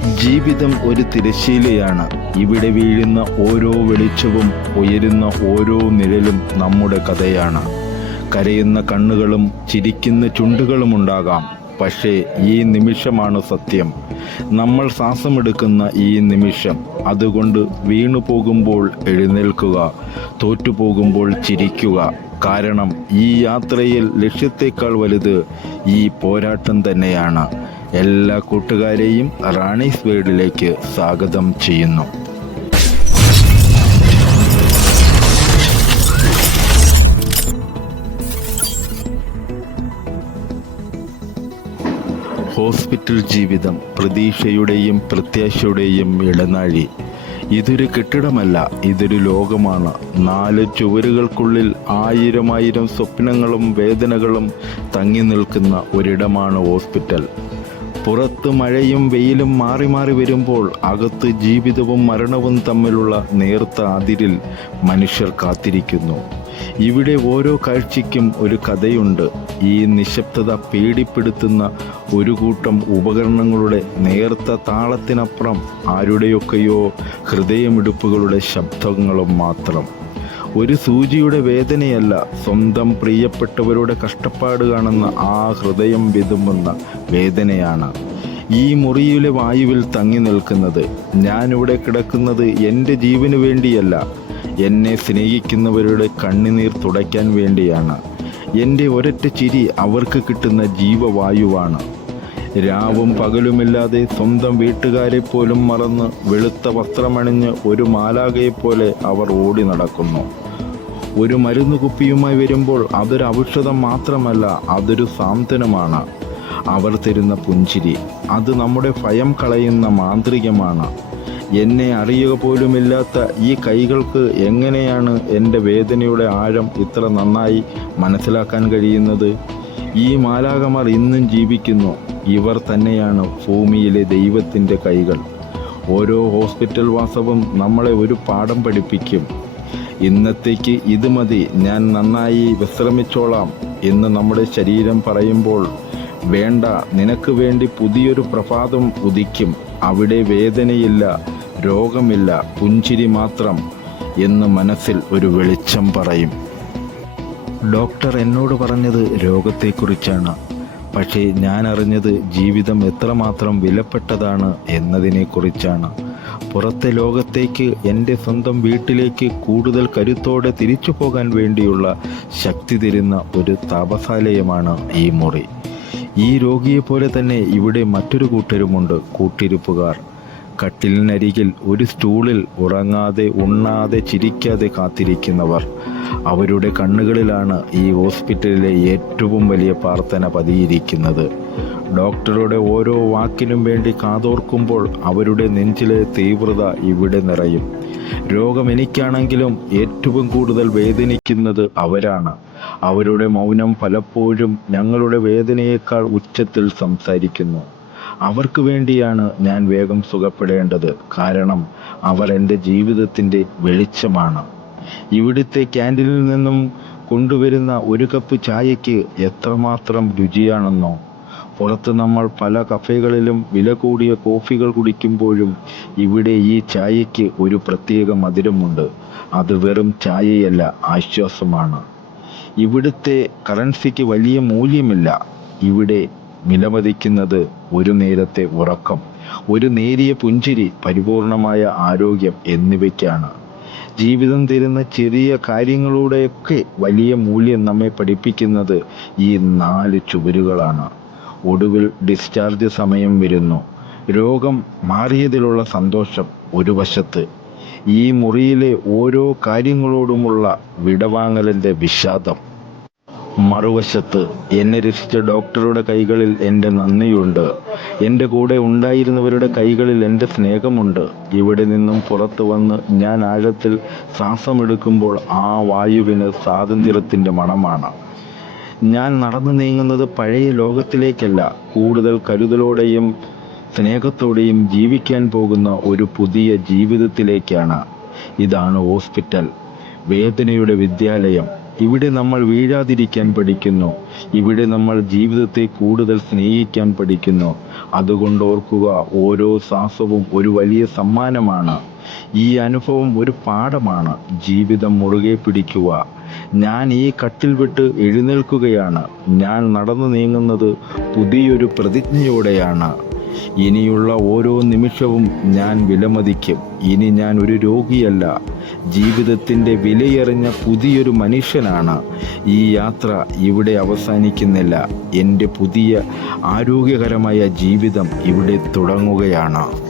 ജീവിതം ഒരു തിരശീലയാണ് ഇവിടെ വീഴുന്ന ഓരോ വെളിച്ചവും ഉയരുന്ന ഓരോ നിഴലും നമ്മുടെ കഥയാണ്. കരയുന്ന കണ്ണുകളും ചിരിക്കുന്ന ചുണ്ടുകളും ഉണ്ടാകാം. പക്ഷേ ഈ നിമിഷമാണ് സത്യം. നമ്മൾ ശ്വാസമെടുക്കുന്ന ഈ നിമിഷം. അതുകൊണ്ട് വീണു പോകുമ്പോൾ എഴുന്നേൽക്കുക തോറ്റുപോകുമ്പോൾ ചിരിക്കുക. കാരണം ഈ യാത്രയിൽ ലക്ഷ്യത്തേക്കാൾ വലുത് ഈ പോരാട്ടം തന്നെയാണ്. എല്ലാ കൂട്ടുകാരെയും റാണീസ് വേൾഡിലേക്ക് സ്വാഗതം ചെയ്യുന്നു. ഹോസ്പിറ്റൽ ജീവിതം പ്രതീക്ഷയുടെയും പ്രത്യാശയുടെയും ഇടനാഴി. ഇതൊരു കെട്ടിടമല്ല ഇതൊരു ലോകമാണ്. നാല് ചുവരുകൾക്കുള്ളിൽ ആയിരം ആയിരം സ്വപ്നങ്ങളും വേദനകളും തങ്ങി നിൽക്കുന്ന ഒരിടമാണ് ഹോസ്പിറ്റൽ. പുറത്ത് മഴയും വെയിലും മാറി മാറി വരുമ്പോൾ അകത്ത് ജീവിതവും മരണവും തമ്മിലുള്ള നേർത്ത അതിരിൽ മനുഷ്യർ കാത്തിരിക്കുന്നു. ഇവിടെ ഓരോ കാഴ്ചയ്ക്കും ഒരു കഥയുണ്ട്. ഈ നിശബ്ദത പേടിപ്പെടുത്തുന്ന ഒരു കൂട്ടം ഉപകരണങ്ങളുടെ നേർത്ത താളത്തിനപ്പുറം ആരുടെയൊക്കെയോ ഹൃദയമിടിപ്പുകളുടെ ശബ്ദങ്ങളും മാത്രം. ഒരു സൂചിയുടെ വേദനയല്ല സ്വന്തം പ്രിയപ്പെട്ടവരുടെ കഷ്ടപ്പാട് കാണുന്ന ആ ഹൃദയം വിതുമ്പുന്ന വേദനയാണ്. ഈ മുറിയിലെ വായുവിൽ തങ്ങി നിൽക്കുന്നത് ഞാനിവിടെ കിടക്കുന്നത് എന്റെ ജീവന് വേണ്ടിയല്ല എന്നെ സ്നേഹിക്കുന്നവരുടെ കണ്ണുനീർ തുടയ്ക്കാൻ വേണ്ടിയാണ്. എന്റെ ഒരൊറ്റ ചിരി അവർക്ക് കിട്ടുന്ന ജീവവായുവാണ്. രാവും പകലുമില്ലാതെ സ്വന്തം വീട്ടുകാരെ പോലും മറന്ന് വെളുത്ത വസ്ത്രമണിഞ്ഞ് ഒരു മാലാകയെപ്പോലെ അവർ ഓടി നടക്കുന്നു. ഒരു മരുന്ന് കുപ്പിയുമായി വരുമ്പോൾ അതൊരു ഔഷധം മാത്രമല്ല അതൊരു സാന്ത്വനമാണ്. അവർ തരുന്ന പുഞ്ചിരി അത് നമ്മുടെ ഭയം കളയുന്ന മാന്ത്രികമാണ്. എന്നെ അറിയുക പോലുമില്ലാത്ത ഈ കൈകൾക്ക് എങ്ങനെയാണ് എന്റെ വേദനയുടെ ആഴം ഇത്ര നന്നായി മനസ്സിലാക്കാൻ കഴിയുന്നത്? ഈ മാലാകമാർ ഇന്നും ജീവിക്കുന്നു. ഇവർ തന്നെയാണ് ഭൂമിയിലെ ദൈവത്തിന്റെ കൈകൾ. ഓരോ ഹോസ്പിറ്റൽ വാസവും നമ്മളെ ഒരു പാഠം പഠിപ്പിക്കും. ഇന്നത്തേക്ക് ഇത് മതി. ഞാൻ നന്നായി വിശ്രമിച്ചോളാം എന്ന് നമ്മുടെ ശരീരം പറയുമ്പോൾ വേണ്ട നിനക്ക് വേണ്ടി പുതിയൊരു പ്രഭാതം ഉദിക്കും. അവിടെ വേദനയില്ല രോഗമില്ല പുഞ്ചിരി മാത്രം എന്ന് മനസ്സിൽ ഒരു വെളിച്ചം പറയും. ഡോക്ടർ എന്നോട് പറഞ്ഞത് രോഗത്തെക്കുറിച്ചാണ്. പക്ഷേ ഞാൻ അറിഞ്ഞത് ജീവിതം എത്രമാത്രം വിലപ്പെട്ടതാണ് എന്നതിനെക്കുറിച്ചാണ്. പുറത്തെ ലോകത്തേക്ക് എന്റെ സ്വന്തം വീട്ടിലേക്ക് കൂടുതൽ കരുത്തോടെ തിരിച്ചു പോകാൻ വേണ്ടിയുള്ള ശക്തി തരുന്ന ഒരു താപസാലയമാണ് ഈ മുറി. ഈ രോഗിയെപ്പോലെ തന്നെ ഇവിടെ മറ്റൊരു കൂട്ടരുമുണ്ട് കൂട്ടിരിപ്പുകാർ. കട്ടിലിനരികിൽ ഒരു സ്റ്റൂളിൽ ഉറങ്ങാതെ ഉണ്ണാതെ ചിരിക്കാതെ കാത്തിരിക്കുന്നവർ. അവരുടെ കണ്ണുകളിലാണ് ഈ ഹോസ്പിറ്റലിലെ ഏറ്റവും വലിയ പ്രാർത്ഥന പതിയിരിക്കുന്നത്. ഡോക്ടറുടെ ഓരോ വാക്കിനും വേണ്ടി കാതോർക്കുമ്പോൾ അവരുടെ നെഞ്ചിലെ തീവ്രത ഇവിടെ നിറയും. രോഗം എനിക്കാണെങ്കിലും ഏറ്റവും കൂടുതൽ വേദനിക്കുന്നത് അവരാണ്. അവരുടെ മൗനം പലപ്പോഴും ഞങ്ങളുടെ വേദനയേക്കാൾ ഉച്ചത്തിൽ സംസാരിക്കുന്നു. അവർക്ക് വേണ്ടിയാണ് ഞാൻ വേഗം സുഖപ്പെടേണ്ടത്. കാരണം അവർ എന്റെ ജീവിതത്തിന്റെ വെളിച്ചമാണ്. ഇവിടുത്തെ ക്യാന്റീനിൽ നിന്നും കൊണ്ടുവരുന്ന ഒരു കപ്പ് ചായയ്ക്ക് എത്രമാത്രം രുചിയാണെന്നോ. പുറത്ത് നമ്മൾ പല കഫേകളിലും വില കൂടിയ കോഫികൾ കുടിക്കുമ്പോഴും ഇവിടെ ഈ ചായയ്ക്ക് ഒരു പ്രത്യേക മധുരമുണ്ട്. അത് വെറും ചായയല്ല ആശ്വാസമാണ്. ഇവിടുത്തെ കറൻസിക്ക് വലിയ മൂല്യമില്ല. ഇവിടെ വിലമതിക്കുന്നത് ഒരു നേരത്തെ ഉറക്കം ഒരു നേരിയ പുഞ്ചിരി പരിപൂർണമായ ആരോഗ്യം എന്നിവയ്ക്കാണ്. ജീവിതം തരുന്ന ചെറിയ കാര്യങ്ങളുടെയൊക്കെ വലിയ മൂല്യം നമ്മെ പഠിപ്പിക്കുന്നത് ഈ നാല് ചുവരുകളാണ്. ഒടുവിൽ ഡിസ്ചാർജ് സമയം വരുന്നു. രോഗം മാറിയതിലുള്ള സന്തോഷം ഒരു വശത്ത്. ഈ മുറിയിലെ ഓരോ കാര്യങ്ങളോടുമുള്ള വിടവാങ്ങലിന്റെ വിഷാദം മറുവശത്ത് എന്നെ രക്ഷിച്ച ഡോക്ടറുടെ കൈകളിൽ എന്റെ നന്ദിയുണ്ട്. എന്റെ കൂടെ ഉണ്ടായിരുന്നവരുടെ കൈകളിൽ എന്റെ സ്നേഹമുണ്ട്. ഇവിടെ നിന്നും പുറത്തു വന്ന് ഞാൻ ആഴത്തിൽ ശ്വാസമെടുക്കുമ്പോൾ ആ വായുവിന് സ്വാതന്ത്ര്യത്തിന്റെ മണമാണ്. ഞാൻ നടന്നു നീങ്ങുന്നത് പഴയ ലോകത്തിലേക്കല്ല കൂടുതൽ കരുതലോടെയും സ്നേഹത്തോടെയും ജീവിക്കാൻ പോകുന്ന ഒരു പുതിയ ജീവിതത്തിലേക്കാണ്. ഇതാണ് ഹോസ്പിറ്റൽ. വേദനയുടെ വിദ്യാലയം. ഇവിടെ നമ്മൾ വീഴാതിരിക്കാൻ പഠിക്കുന്നു. ഇവിടെ നമ്മൾ ജീവിതത്തെ കൂടുതൽ സ്നേഹിക്കാൻ പഠിക്കുന്നു. അതുകൊണ്ട് ഓർക്കുക ഓരോ ശ്വാസവും ഒരു വലിയ സമ്മാനമാണ്. ഈ അനുഭവം ഒരു പാഠമാണ്. ജീവിതം മുറുകെ പിടിക്കുക. ഞാൻ ഈ കട്ടിൽ വിട്ട് എഴുന്നേൽക്കുകയാണ്. ഞാൻ നടന്നു നീങ്ങുന്നത് പുതിയൊരു പ്രതിജ്ഞയോടെയാണ്. ഇനിയുള്ള ഓരോ നിമിഷവും ഞാൻ വിലമതിക്കും. ഇനി ഞാൻ ഒരു രോഗിയല്ല. ജീവിതത്തിന്റെ വിലയെറിഞ്ഞ പുതിയൊരു മനുഷ്യനാണ്. ഈ യാത്ര ഇവിടെ അവസാനിക്കുന്നില്ല. എന്റെ പുതിയ ആരോഗ്യകരമായ ജീവിതം ഇവിടെ തുടങ്ങുകയാണ്.